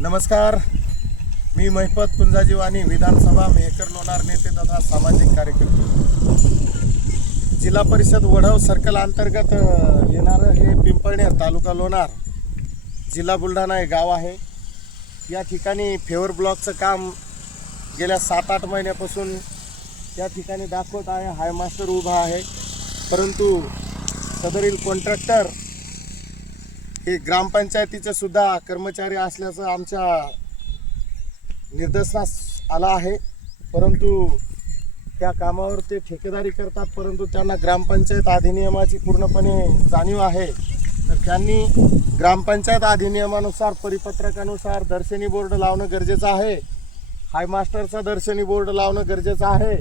नमस्कार, मी महिपत कुंजाजीवानी विधानसभा मेहकर लोणार नेते तथा सामाजिक कार्यकर्ते। जिल्हा परिषद वढव सर्कल अंतर्गत येणारं हे पिंपळनेर तालुका लोणार जिल्हा बुलढाणा हे गाव आहे। या ठिकाणी फेवर ब्लॉकचं काम गेल्या 7-8 महिन्यापासून या ठिकाणी दाखवत आहे। हाय मास्टर उभा आहे, परंतु सदरील कॉन्ट्रॅक्टर हे ग्रामपंचायतीचे सुद्धा कर्मचारी असल्याचं आमच्या निदर्शनास आला आहे। परंतु त्या कामावर ते ठेकेदारी करतात, परंतु त्यांना ग्रामपंचायत अधिनियमाची पूर्णपणे जाणीव आहे। तर त्यांनी ग्रामपंचायत अधिनियमानुसार परिपत्रकानुसार दर्शनी बोर्ड लावणं गरजेचं आहे। हाय मास्टरचा दर्शनी बोर्ड लावणं गरजेचं आहे।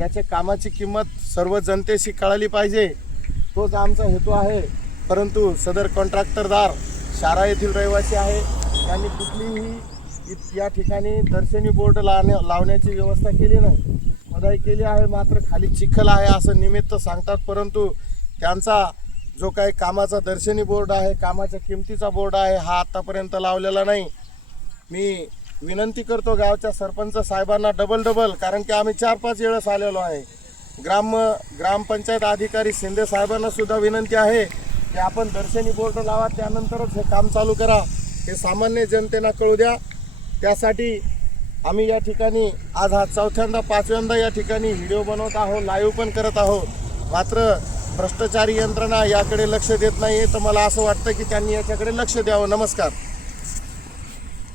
याच्या कामाची किंमत सर्व जनतेशी कळाली पाहिजे, तोच आमचा हेतू आहे। परंतु सदर कॉन्ट्रॅक्टरदार शारा येथील रहिवासी आहे। त्यांनी कुठलीही या ठिकाणी दर्शनी बोर्ड लावण्याची व्यवस्था केली नाही। खोदाई केली आहे, मात्र खाली चिखल आहे असं निमित्त सांगतात, परंतु त्यांचा जो काही कामाचा दर्शनी बोर्ड आहे, कामाच्या किमतीचा बोर्ड आहे, हा आतापर्यंत लावलेला नाही। मी विनंती करतो गावच्या सरपंच साहेबांना डबल, कारण की आम्ही 4-5 वेळेस आलेलो आहे। ग्रामपंचायत अधिकारी शिंदे साहेबांना सुद्धा विनंती आहे की आपण दर्शनी बोर्ड लावा, त्यानंतरच हे काम चालू करा, हे सामान्य जनतेला कळू द्या। त्यासाठी आम्ही या ठिकाणी आज हा 4थ्यांदा-5व्यांदा या ठिकाणी व्हिडिओ बनवत आहोत, लाईव्ह पण करत आहोत। मात्र भ्रष्टाचारी यंत्रणा याकडे लक्ष देत नाही, तर मला असं वाटतं की त्यांनी याच्याकडे लक्ष द्यावं। नमस्कार।